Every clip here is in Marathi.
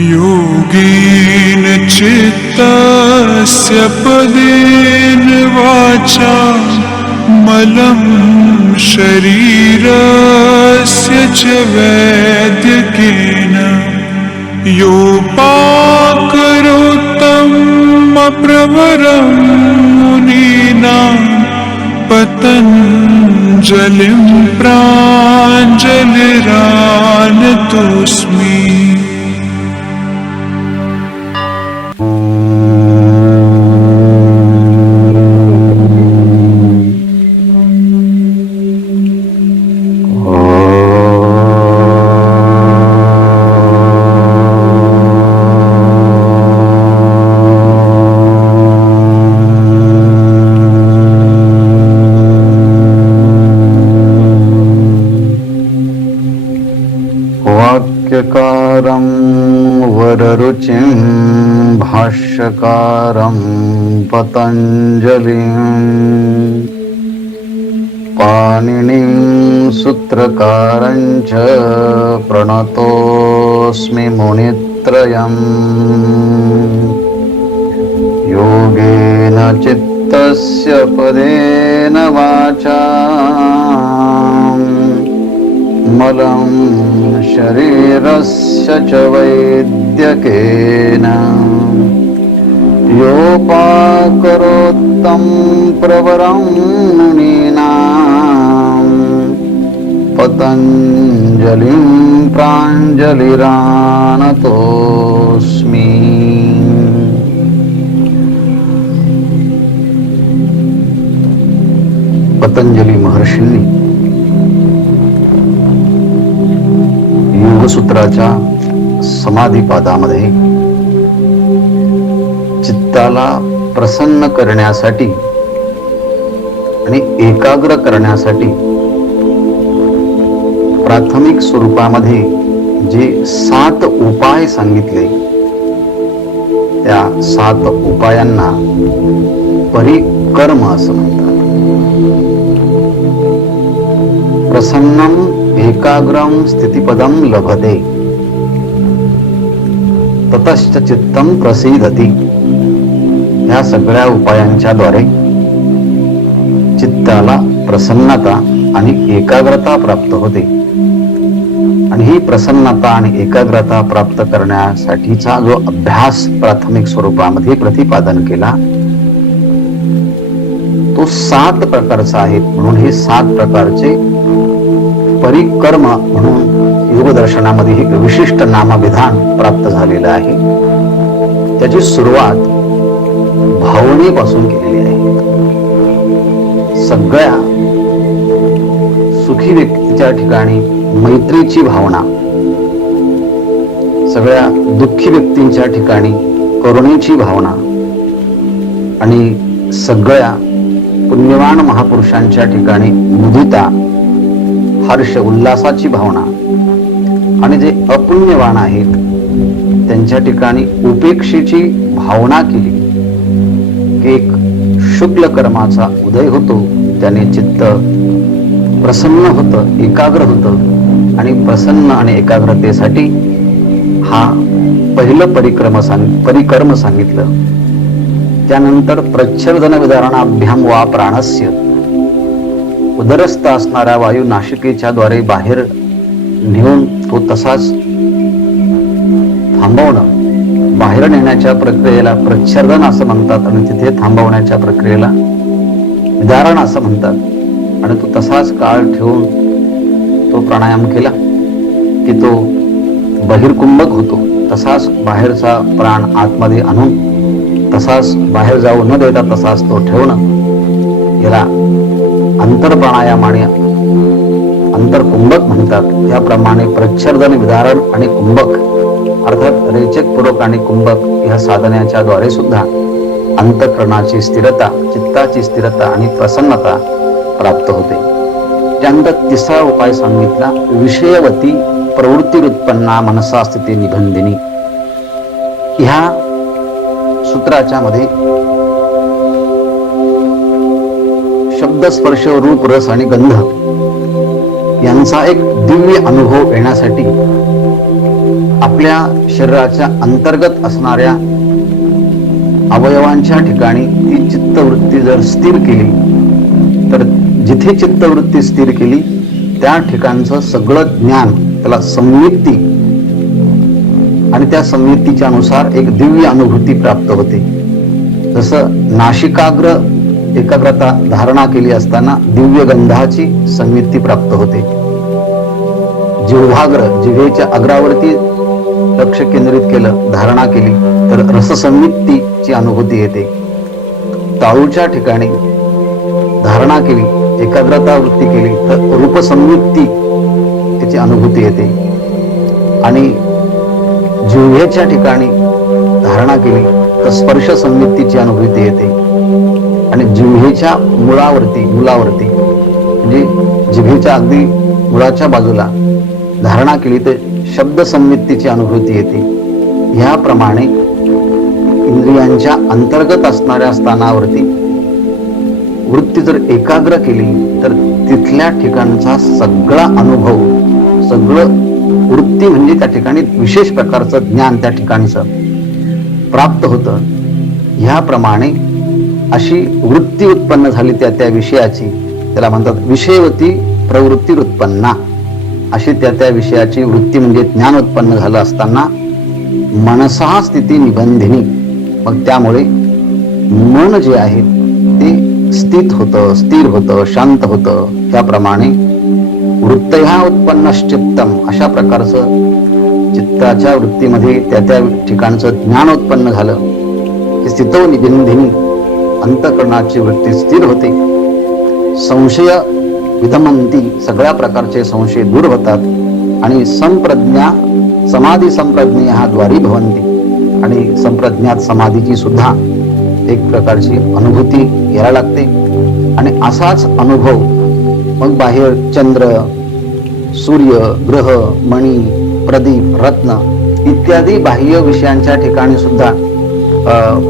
योगेन चित्तस्य पदेन वाचा मलं शरीरस्य च वैद्यकेन योपाकरोत्तम प्रवरं मुनीनां पतञ्जलिं प्राञ्जलिरानतोऽस्मि। वाक्यकारं वररुचिं भाष्यकारं पतञ्जलिं पाणिनिं सूत्रकारं च प्रणतोऽस्मि मुनित्रयम्। योगेन चित्तस्य पदेन वाचा मलं शरीरस्य च वैद्यकेन योपाकरोत्तं प्रवरं मुनीनां पतञ्जलिं प्राञ्जलिरानतोऽस्मि। पतंजली महर्षींनी योगसूत्राच्या समाधीपादामध्ये चित्ताला प्रसन्न करण्यासाठी आणि एकाग्र करण्यासाठी प्राथमिक स्वरूपामध्ये जे 7 उपाय सांगितले, त्या 7 उपायांना परिकर्म असं म्हणतात. प्रसन्नम एकाग्रम स्थितिपदम लभते ततश्च चित्तम प्रसीदति. ह्या सगळ्या उपायांच्या द्वारे चित्ताला प्रसन्नता आणि एकाग्रता प्राप्त होते. आणि ही प्रसन्नता आणि एकाग्रता प्राप्त करण्यासाठीचा जो अभ्यास प्राथमिक स्वरूपामध्ये प्रतिपादन केला तो 7 प्रकारचा आहे. म्हणून हे 7 प्रकारचे परिकर्म म्हणून योगदर्शनामध्ये एक विशिष्ट नामविधान प्राप्त झालेलं आहे. त्याची सुरुवात भावनेपासून केलेली आहे. सगळ्या सुखी व्यक्तीच्या ठिकाणी मैत्रीची भावना, सगळ्या दुःखी व्यक्तींच्या ठिकाणी करुणेची भावना आणि सगळ्या पुण्यवान महापुरुषांच्या ठिकाणी मुदिता, हर्ष, उल्हासाची भावना आणि जे अपुण्यवान आहेत त्यांच्या ठिकाणी उपेक्षेची भावना केली की एक शुक्ल कर्माचा उदय होतो. त्याने चित्त प्रसन्न होतं, एकाग्र होतं आणि प्रसन्न आणि एकाग्रतेसाठी हा पहिलं परिकर्म सांगितलं. त्यानंतर प्रच्छर्दन विदारणाभ्याम वा प्राणस्य, उदरस्थ असणारा वायू नाशिकेच्या द्वारे बाहेर नेऊन तो तसाच थांबवणं, बाहेर नेण्याच्या प्रक्रियेला प्रच्छर्दन असं म्हणतात आणि तिथे थांबवण्याच्या प्रक्रियेला विदारण असं म्हणतात. आणि तो तसाच काळ ठेवून तो प्राणायाम केला की तो बहिर्कुंभक होतो. तसाच बाहेरचा प्राण आतमध्ये आणून तसाच बाहेर जाऊ न देता तसाच तो ठेवणं, याला अंतर प्राणायाम आणि अंतरकुंभक म्हणतात. याप्रमाणे प्रच्छर्दन, विदारण आणि कुंभक अर्थात रेचक, पूरक आणि कुंभक ह्या साधनाच्या द्वारे सुद्धा अंतःकरणाची स्थिरता, चित्ताची स्थिरता आणि प्रसन्नता प्राप्त होते. त्यानंतर 3रा उपाय सांगितला, विषयवती प्रवृत्तीरुत्पन्ना मनसा स्थिती निबंधिनी. ह्या सूत्राच्या मध्ये शब्द, स्पर्श, रूप, रस आणि गंध यांचा एक दिव्य अनुभव येण्यासाठी आपल्या शरीराच्या अंतर्गत असणाऱ्या अवयवांच्या ठिकाणी ती चित्तवृत्ती जर स्थिर केली तर जिथे चित्तवृत्ती स्थिर केली त्या ठिकाणचं सगळं ज्ञान त्याला संयुक्ती आणि त्या संयुक्तीच्या अनुसार एक दिव्य अनुभूती प्राप्त होते. जसं नाशिकाग्र एकाग्रता धारणा केली असताना दिव्य गंधाची संयुक्ती प्राप्त होते. जिव्हाग्र जिव्हेच्या अग्रावरती लक्ष केंद्रित केलं, धारणा केली तर रससंयुक्तीची अनुभूती येते. ताळूच्या ठिकाणी धारणा केली, एकाग्रता वृत्ती केली तर रूपसंयुक्ती याची अनुभूती येते. आणि जिव्हेच्या ठिकाणी धारणा केली तर स्पर्श संयुक्तीची अनुभूती येते. आणि जिव्हेच्या मुळावरती म्हणजे जिव्हेच्या अगदी मुळाच्या बाजूला धारणा केली तर शब्द संयुक्तीची अनुभूती येते. ह्याप्रमाणे इंद्रियांच्या अंतर्गत असणाऱ्या स्थानावरती वृत्ती जर एकाग्र केली तर तिथल्या ठिकाणचा सगळा अनुभव, सगळं वृत्ती म्हणजे त्या ठिकाणी विशेष प्रकारचं ज्ञान त्या ठिकाणचं प्राप्त होतं. ह्याप्रमाणे अशी वृत्ती उत्पन्न झाली त्या त्या विषयाची, त्याला म्हणतात विषयवती प्रवृत्ती उत्पन्ना. अशी त्या त्या विषयाची वृत्ती म्हणजे ज्ञान उत्पन्न झालं असताना मनसा स्थिती निबंधिनी, मग त्यामुळे मन जे आहे ते स्थित होतं, स्थिर होतं, शांत होतं. त्याप्रमाणे वृत्तया उत्पन्नश्चित्तम, अशा प्रकारचं चित्ताच्या वृत्तीमध्ये त्या त्या ठिकाणचं ज्ञान उत्पन्न झालं की स्थितो निबंधिनी, अंतःकरणाची वृत्ती स्थिर होते. संशय विदमंती, सगळ्या प्रकारचे संशय दूर होतात. आणि संप्रज्ञा समाधी संप्रज्ञा हा द्वारी भवंती, आणि संप्रज्ञात समाधीची सुद्धा एक प्रकारची अनुभूती यायला लागते. आणि असाच अनुभव मग बाहेर चंद्र, सूर्य, ग्रह, मणी, प्रदीप, रत्न इत्यादी बाह्य विषयांच्या ठिकाणी सुद्धा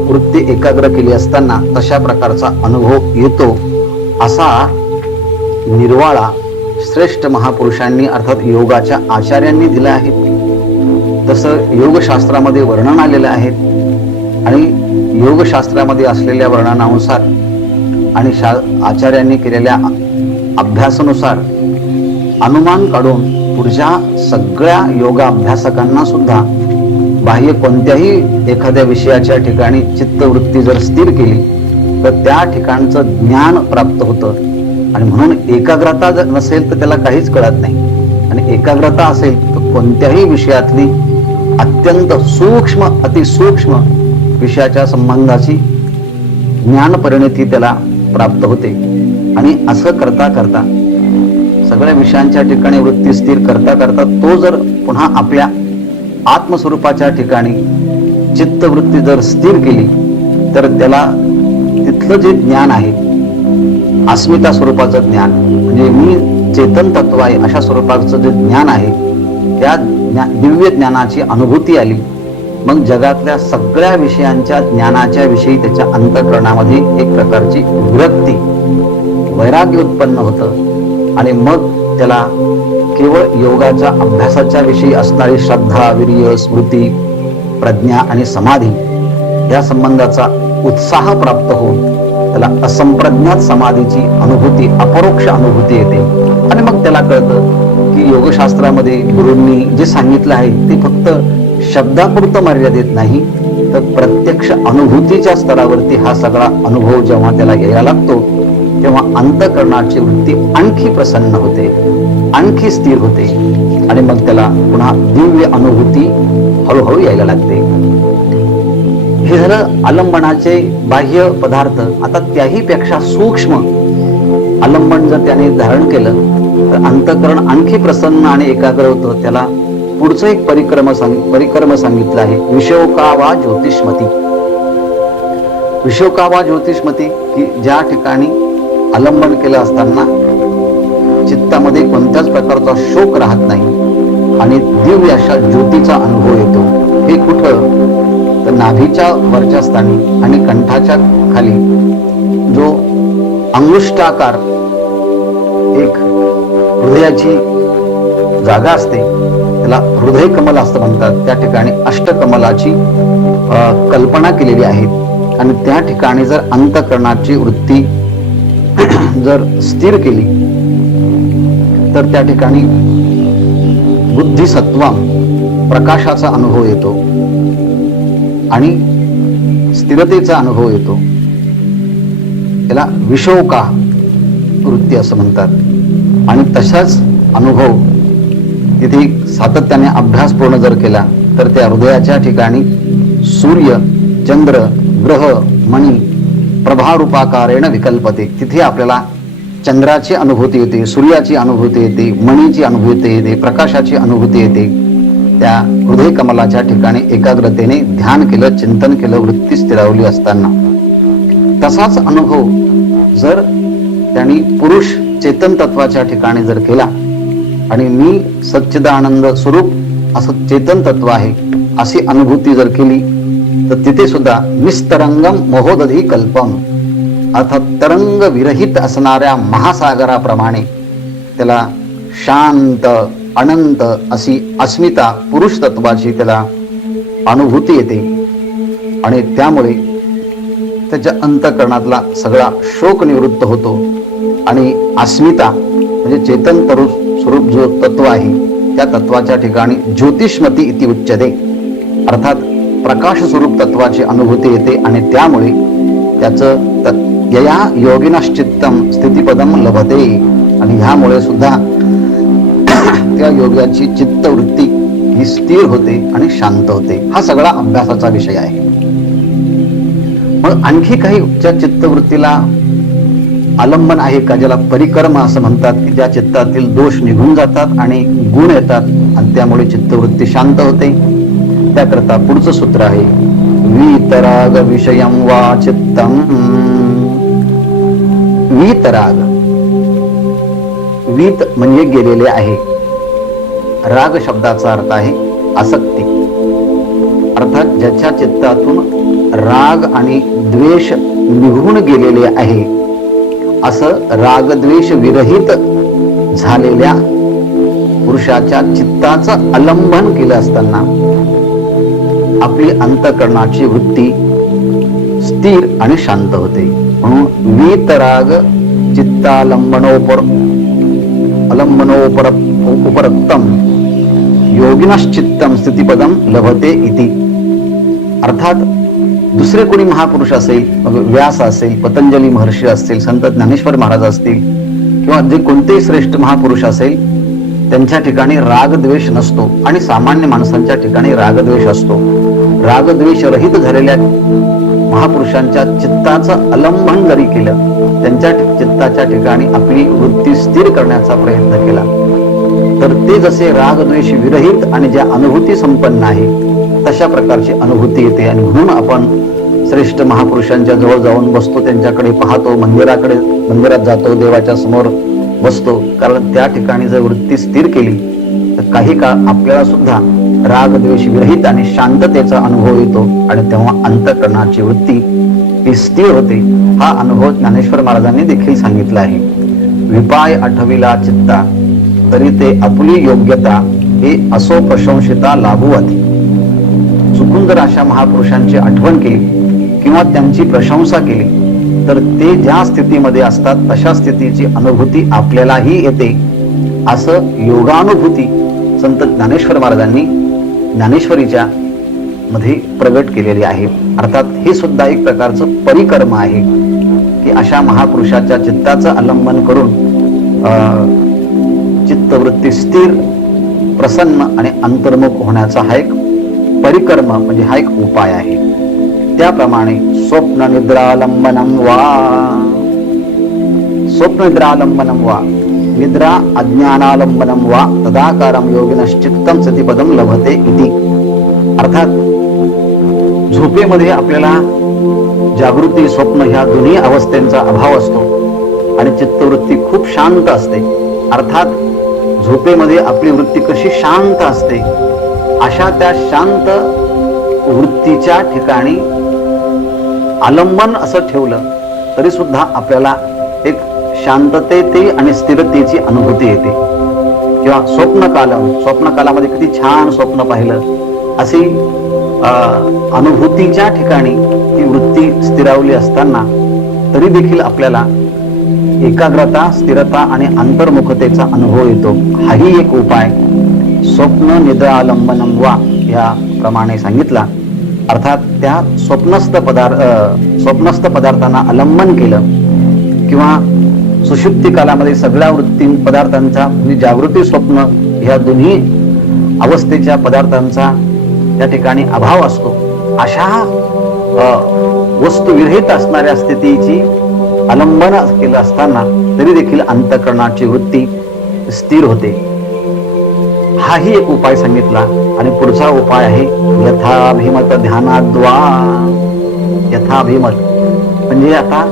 वृत्ती एकाग्र केली असताना तशा प्रकारचा अनुभव येतो. असा निर्वाळा श्रेष्ठ महापुरुषांनी अर्थात योगाच्या आचार्यांनी दिला आहे. तसं योगशास्त्रामध्ये वर्णन आलेलं आहे. आणि योगशास्त्रामध्ये असलेल्या वर्णनानुसार आणि आचार्यांनी केलेल्या अभ्यासानुसार अनुमान काढून पुढच्या सगळ्या योगा अभ्यासकांना सुद्धा बाह्य कोणत्याही एखाद्या विषयाच्या ठिकाणी चित्तवृत्ती जर स्थिर केली तर त्या ठिकाणचं ज्ञान प्राप्त होतं. आणि म्हणून एकाग्रता जर नसेल तर त्याला काहीच कळत नाही. आणि एकाग्रता असेल तर कोणत्याही विषयातली अत्यंत सूक्ष्म अतिसूक्ष्म विषयाच्या संबंधाची ज्ञान परिणती त्याला प्राप्त होते. आणि असं करता करता सगळ्या विषयांच्या ठिकाणी वृत्ती स्थिर करता करता तो जर पुन्हा आपल्या आत्मस्वरूपाच्या ठिकाणी चित्तवृत्ती जर स्थिर केली तर त्याला तिथलं जे ज्ञान आहे, अस्मिता स्वरूपाचं ज्ञान म्हणजे मी चेतन तत्व आहे अशा स्वरूपाचं जे ज्ञान आहे त्या दिव्य ज्ञानाची अनुभूती आली. मग जगातल्या सगळ्या विषयांच्या ज्ञानाच्या विषयी त्याच्या अंतःकरणामध्ये एक प्रकारची विरक्ती, वैराग्य उत्पन्न होतं. आणि मग त्याला केवळ योगाच्या अभ्यासाच्या विषयी असणारी श्रद्धा, वीर्य, स्मृती, प्रज्ञा आणि समाधी या संबंधाचा उत्साह प्राप्त होऊन त्याला असंप्रज्ञात समाधीची अनुभूती, अपरोक्ष अनुभूती येते. आणि मग त्याला कळतं की योगशास्त्रामध्ये गुरूंनी जे सांगितलं आहे ते फक्त शब्दापुरतं मर्यादित नाही तर प्रत्यक्ष अनुभूतीच्या स्तरावरती हा सगळा अनुभव जेव्हा त्याला यायला लागतो तेव्हा अंतःकरणाची वृत्ती आणखी प्रसन्न होते, आणखी स्थिर होते. आणि मग त्याला पुन्हा दिव्य अनुभूती हळूहळू यायला लागते. हे झालं आलंबनाचे बाह्य पदार्थ. आता त्याही पेक्षा सूक्ष्म आलंबन जर त्याने धारण केलं तर अंतःकरण आणखी प्रसन्न आणि एकाग्र होतं. त्याला पुढचं एक परिक्रम सांगितलं आहे, विषोका वा ज्योतिष्मती. विषोका वा ज्योतिष्मती की ज्या ठिकाणी आलंबन केलं असताना चित्तामध्ये कोणत्याच प्रकारचा शोक राहत नाही आणि दिव्य अशा ज्योतीचा अनुभव येतो. हे कुठं तर नाभीच्या वरच्या स्थानी आणि कंठाच्या खाली जो अंगुष्ठाकार एक हृदयाची जागा असते त्याला हृदय कमल असं म्हणतात. त्या ठिकाणी अष्टकमलाची कल्पना केलेली आहे. आणि त्या ठिकाणी जर अंतःकरणाची वृत्ती जर स्थिर केली तर त्या ठिकाणी बुद्धिसत्वम प्रकाशाचा अनुभव येतो आणि स्थिरतेचा अनुभव येतो. त्याला विशोका वृत्ती असं म्हणतात. आणि तशाच अनुभव तिथे सातत्याने अभ्यास पूर्ण जर केला तर त्या हृदयाच्या ठिकाणी सूर्य, चंद्र, ग्रह, मणी प्रभारूपाकारेण विकल्पते. तिथे आपल्याला चंद्राची अनुभूती येते, सूर्याची अनुभूती येते, मणीची अनुभूती येते, प्रकाशाची अनुभूती येते. त्या हृदय कमलाच्या ठिकाणी एकाग्रतेने ध्यान केलं, चिंतन केलं, वृत्ती स्थिरावली असताना. तसाच अनुभव जर त्यांनी पुरुष चेतन तत्वाच्या ठिकाणी जर केला आणि मी सच्चिदानंद स्वरूप असं चेतन तत्व आहे अशी अनुभूती जर केली तर तिथे सुद्धा निस्तरंगम महोदधी कल्पम अर्थात तरंग विरहित असणाऱ्या महासागराप्रमाणे त्याला शांत अनंत अशी अस्मिता पुरुष तत्वाची त्याला अनुभूती येते. आणि त्यामुळे त्याच्या अंतःकरणातला सगळा शोक निवृत्त होतो आणि अस्मिता म्हणजे चेतन स्वरूप जो तत्व आहे त्या तत्वाच्या ठिकाणी ज्योतिष्मती इति उच्यते. अर्थात प्रकाश स्वरूप तत्वाची अनुभूती येते आणि त्यामुळे त्याचं यया योगिनश्चित्तम स्थितिपदम लभते. आणि ह्यामुळे सुद्धा त्या योगाची चित्तवृत्ती ही स्थिर होते आणि शांत होते. हा सगळा अभ्यासाचा विषय आहे. मग आणखी काही ज्या चित्तवृत्तीला आलंबन आहे का, ज्याला परिकर्म असं म्हणतात, की ज्या चित्तातील दोष निघून जातात आणि गुण येतात आणि त्यामुळे चित्तवृत्ती शांत होते. त्याकरता पुढचं सूत्र आहे वीतराग विषयम वा चित्तम. वीतराग, वीत म्हणजे गेलेले आहे. राग शब्दाचा अर्थ आहे आसक्ती. अर्थात ज्याच्या चित्तातून राग आणि द्वेष निघून गेलेले आहे असं रागद्वेष विरहित झालेल्या पुरुषाच्या चित्ताचं आलंबन केलं असताना आपली अंतःकरणाची वृत्ती स्थिर आणि शांत होते. म्हणून वीतराग उपरक्तम योगिनश्चित्तम स्थितिपदम लभते इति. अर्थात दुसरे कोणी महापुरुष असेल, व्यास असेल, पतंजली महर्षी असतील, संत ज्ञानेश्वर महाराज असतील किंवा जे कोणतेही श्रेष्ठ महापुरुष असेल त्यांच्या ठिकाणी रागद्वेष नसतो आणि सामान्य माणसांच्या ठिकाणी रागद्वेष असतो. रागद्वेष रहित झालेल्या महापुरुषांच्या चित्ताचं आलंबन जरी केलं, त्यांच्या चित्ताच्या ठिकाणी आपली वृत्ती स्थिर करण्याचा प्रयत्न केला तर ते जसे रागद्वेष विरहित आणि ज्या अनुभूती संपन्न आहे तशा प्रकारची अनुभूती येते. आणि म्हणून आपण श्रेष्ठ महापुरुषांच्या जवळ जाऊन बसतो, त्यांच्याकडे पाहतो, मंदिरात जातो, देवाच्या समोर बसतो. कारण त्या ठिकाणी जर वृत्ती स्थिर केली तर काही काळ आपल्याला सुद्धा रागद्वेष विरहित आणि शांततेचा अनुभव येतो आणि तेव्हा अंतःकरणाची वृत्ती ही स्थिर होते. हा अनुभव ज्ञानेश्वर महाराजांनी देखील सांगितला आहे. विपाय आठविला चित्ता तरी ते आपुली योग्यता हे असो प्रशंसिता लाभूवती. चुकून जर अशा महापुरुषांची आठवण केली किंवा त्यांची प्रशंसा केली तर ते ज्या स्थितीमध्ये असतात तशा स्थितीची अनुभूती आपल्यालाही येते असं योगानुभूती संत ज्ञानेश्वर महाराजांनी ज्ञानेश्वरीच्या मध्ये प्रगट केलेली आहे. अर्थात हे सुद्धा एक प्रकारचं परिकर्म आहे की अशा महापुरुषाच्या चित्ताचं आलंबन करून चित्तवृत्ती स्थिर, प्रसन्न आणि अंतर्मुख होण्याचा हा एक परिकर्म म्हणजे हा एक उपाय आहे. त्याप्रमाणे स्वप्न निद्रालंबनम वा निद्रा अज्ञानालंबनम वा तदाकारम योगिनश्चित्तम स्थितिपदम लभते इति. अर्थात झोपेमध्ये आपल्याला जागृती, स्वप्न ह्या दोन्ही अवस्थेंचा अभाव असतो आणि चित्तवृत्ती खूप शांत असते. अर्थात झोपेमध्ये आपली वृत्ती कशी शांत असते अशा त्या शांत वृत्तीच्या ठिकाणी आलंबन असं ठेवलं तरी सुद्धा आपल्याला एक शांततेची आणि स्थिरतेची अनुभूती येते. किंवा स्वप्नकालामध्ये किती छान स्वप्न पाहिलं, अशी अनुभूतीच्या ठिकाणी ती वृत्ती स्थिरावली असताना तरी देखील आपल्याला एकाग्रता, स्थिरता आणि अंतर्मुखतेचा अनुभव येतो. हाही एक उपाय स्वप्न निद्रालंबनम वा याप्रमाणे सांगितला. अर्थात त्या स्वप्नस्थ पदार्थांना आलंबन केलं किंवा सुषुप्ती कालामध्ये सगळ्या वृत्ती पदार्थांचा म्हणजे जागृती स्वप्न ह्या दोन्ही अवस्थेच्या पदार्थांचा त्या ठिकाणी अभाव असतो. अशा वस्तुविरहित असणाऱ्या स्थितीची आलंबन केलं असताना तरी देखील अंतःकरणाची वृत्ती स्थिर होते. हाही एक उपाय सांगितला. आणि पुढचा उपाय आहे यथाभिमत ध्यानाद्वा. यथाभिमत म्हणजे आता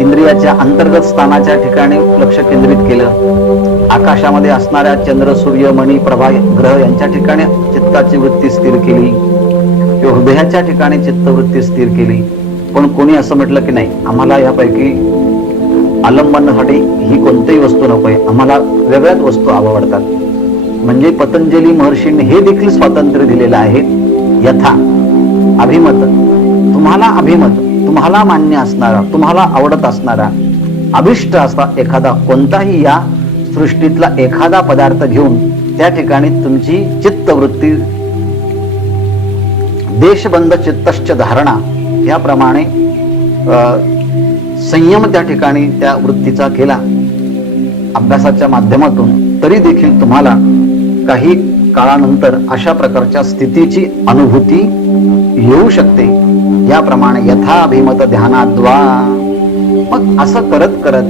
इंद्रियाच्या अंतर्गत स्थानाच्या ठिकाणी लक्ष केंद्रित केलं. आकाशामध्ये असणाऱ्या चंद्र, सूर्य, मणी, प्रभा, ग्रह यांच्या ठिकाणी चित्ताची वृत्ती स्थिर केली किंवा हृदयाच्या ठिकाणी चित्तवृत्ती स्थिर केली. पण कोणी असं म्हटलं की नाही, आम्हाला यापैकी आलंबनासाठी ही कोणतीही वस्तू नकोय, आम्हाला वेगळ्याच वस्तू आवडतात. म्हणजे पतंजली महर्षींनी हे देखील स्वातंत्र्य दिलेलं आहे. यथा अभिमत, तुम्हाला मान्य असणारा, तुम्हाला आवडत असणारा, अभिष्ट असा एखादा कोणताही या सृष्टीतला एखादा पदार्थ घेऊन त्या ठिकाणी तुमची चित्तवृत्ती देशबंद चित्तश्च धारणा याप्रमाणे संयम त्या ठिकाणी त्या वृत्तीचा केला अभ्यासाच्या माध्यमातून, तरी देखील तुम्हाला काही काळानंतर अशा प्रकारच्या स्थितीची अनुभूती येऊ शकते. याप्रमाणे यथा अभिमत ध्यानाद्वा. मग असं करत करत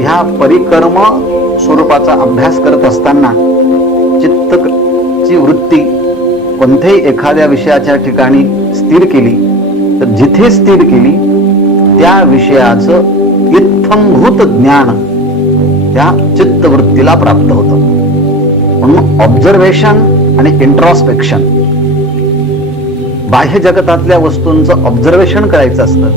ह्या परिकर्म स्वरूपाचा अभ्यास करत असताना चित्तची वृत्ती कोणत्याही एखाद्या विषयाच्या ठिकाणी स्थिर केली तर जिथे स्थिर केली त्या विषयाचं इत्थंभूत ज्ञान त्या चित्तवृत्तीला प्राप्त होतं. म्हणून ऑब्झर्वेशन आणि इंट्रॉस्पेक्शन, बाह्य जगतातल्या वस्तूंचं ऑब्झर्वेशन करायचं असतं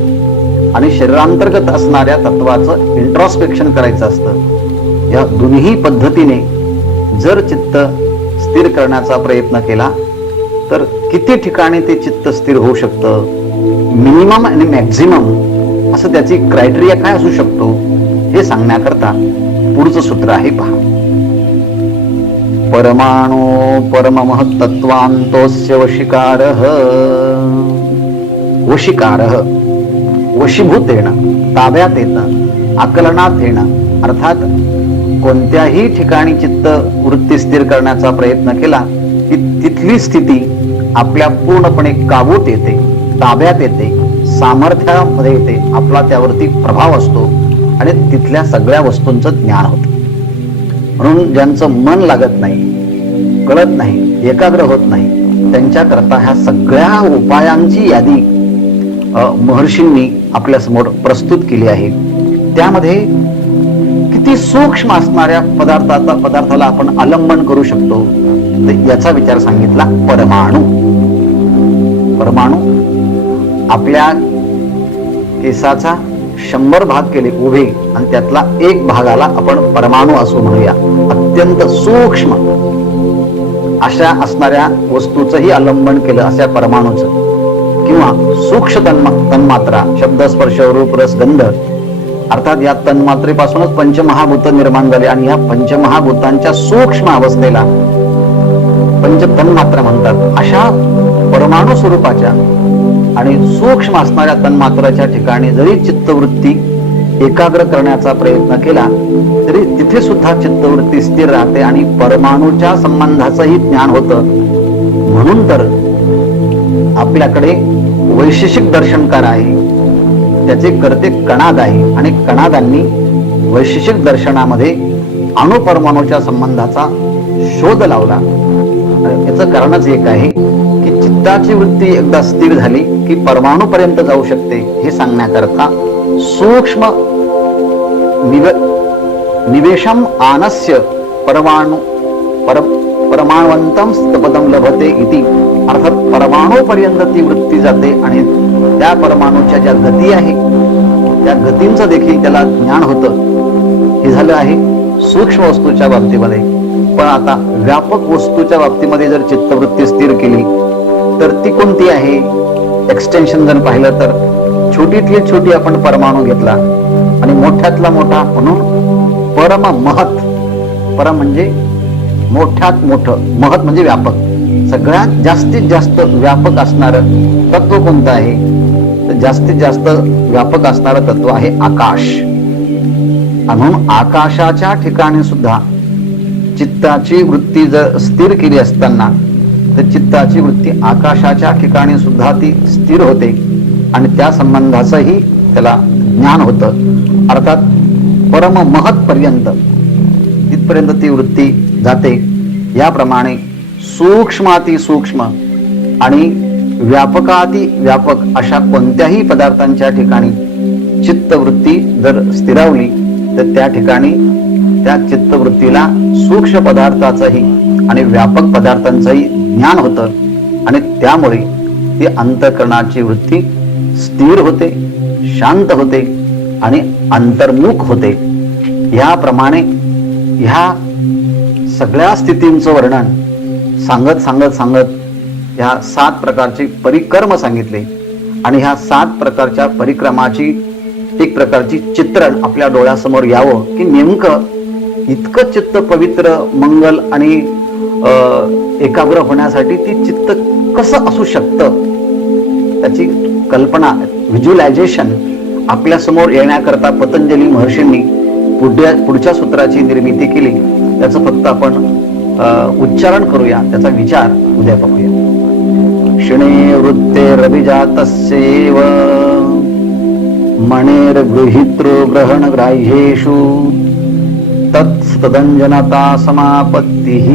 आणि शरीरांतर्गत असणाऱ्या तत्वाचं इंट्रॉस्पेक्शन करायचं असतं. या दोन्ही पद्धतीने जर चित्त स्थिर करण्याचा प्रयत्न केला तर किती ठिकाणी ते चित्त स्थिर होऊ शकतं, मिनिमम आणि मॅक्झिमम असं त्याची क्रायटेरिया काय असू शकतो हे सांगण्याकरता पुढचं सूत्र आहे पहा. परमाणु परममहत्तत्वान्तोस्य वशीकारः वशीभूतेन, ताब्यात येणं, आकलनात येणं. अर्थात कोणत्याही ठिकाणी चित्त वृत्ती स्थिर करण्याचा प्रयत्न केला की तिथली स्थिती आपल्या पूर्णपणे काबूत येते, ताब्यात येते, सामर्थ्यामध्ये येते, आपला त्यावरती प्रभाव असतो आणि तिथल्या सगळ्या वस्तूंचं ज्ञान होतं. म्हणून ज्यांचं मन लागत नाही, कळत नाही, एकाग्र होत नाही, त्यांच्याकरता ह्या सगळ्या उपायांची यादी महर्षींनी आपल्या समोर प्रस्तुत केली आहे. त्यामध्ये किती सूक्ष्म असणाऱ्या पदार्थाला आपण आलंबन करू शकतो याचा विचार सांगितला. परमाणु आपल्या केसाचा 100 भाग केले उभे आणि त्यातला एक भागाला आपण परमाणु असं म्हणूया. अत्यंत सूक्ष्म अशा असणाऱ्या वस्तूचंही आलंबन केलं अशा परमाणूचं, किंवा सूक्ष्म तन्मात्रा, शब्द, स्पर्श, रूप, रस, गंध, अर्थात या तन्मात्रेपासूनच पंचमहाभूत निर्माण झाले आणि या पंचमहाभूतांच्या सूक्ष्म अवस्थेला पंचतन्मात्रा म्हणतात. अशा परमाणु स्वरूपाच्या आणि सूक्ष्म असणाऱ्या तन्मात्राच्या ठिकाणी जरी चित्तवृत्ती एकाग्र करण्याचा प्रयत्न केला तरी तिथे सुद्धा चित्तवृत्ती स्थिर राहते आणि परमाणूच्या संबंधाचंही ज्ञान होतं. म्हणून तर आपल्याकडे वैशेषिक दर्शनकार आहे, त्याचे कर्ते कणाद आहे आणि कणादांनी वैशेषिक दर्शनामध्ये अणुपरमाणूच्या संबंधाचा शोध लावला. याचं कारणच एक आहे की चित्ताची वृत्ती एकदा स्थिर झाली की परमाणू पर्यंत जाऊ शकते हे सांगण्याकरता सूक्ष्म निवेशम आनस्य परमाणुवंतम स्तपदम लभते इति. अर्थात परमाणू पर्यंत ती वृत्ती जाते आणि त्या परमाणूच्या ज्या गती आहे त्या गतींचं देखील त्याला ज्ञान होतं. हे झालं आहे सूक्ष्म वस्तूच्या बाबतीमध्ये. पण आता व्यापक वस्तूच्या बाबतीमध्ये जर चित्तवृत्ती स्थिर केली तर ती कोणती आहे? एक्सटेन्शन जर पाहिलं तर छोटीतली छोटी आपण परमाणू घेतला आणि मोठ्यातला मोठा म्हणून परम महत. परम म्हणजे मोठ्यात मोठं, महत म्हणजे व्यापक. सगळ्यात जास्तीत जास्त व्यापक असणारं तत्व कोणतं आहे? तर जास्तीत जास्त व्यापक असणारं तत्व आहे आकाश. म्हणून आकाशाच्या ठिकाणी सुद्धा चित्ताची वृत्ती जर स्थिर केली असताना तर चित्ताची वृत्ती आकाशाच्या ठिकाणी सुद्धा ती स्थिर होते आणि त्या संबंधाचंही त्याला ज्ञान होतं. अर्थात परम महत पर्यंत तिथपर्यंत ती वृत्ती जाते. याप्रमाणे सूक्ष्माती सूक्ष्म आणि व्यापकाती व्यापक अशा कोणत्याही पदार्थांच्या ठिकाणी चित्तवृत्ती जर स्थिरावली तर त्या ठिकाणी त्या चित्तवृत्तीला सूक्ष्म पदार्थाचंही आणि व्यापक पदार्थांचंही ज्ञान होतं आणि त्यामुळे ती अंतःकरणाची वृत्ती स्थिर होते, शांत होते आणि अंतर्मुख होते. ह्याप्रमाणे ह्या सगळ्या स्थितींचं वर्णन सांगत सांगत सांगत ह्या 7 प्रकारचे परिक्रम सांगितले आणि ह्या 7 प्रकारच्या परिक्रमाची एक प्रकारची चित्रण आपल्या डोळ्यासमोर यावं की नेमकं इतकं चित्त पवित्र, मंगल आणि एकाग्र होण्यासाठी ती चित्त कसं असू शकतं, त्याची कल्पना, व्हिज्युअलायझेशन आपल्या समोर येण्याकरता पतंजली महर्षींनी पुढच्या सूत्राची निर्मिती केली. त्याचं फक्त आपण उच्चारण करूया, त्याचा विचार उद्या बघूया. क्षणे वृत्तेरभिजातस्यैव मणेर्गृहीतृ ग्रहण ग्राह्येषु तत्सदंजनता समापत्तिः.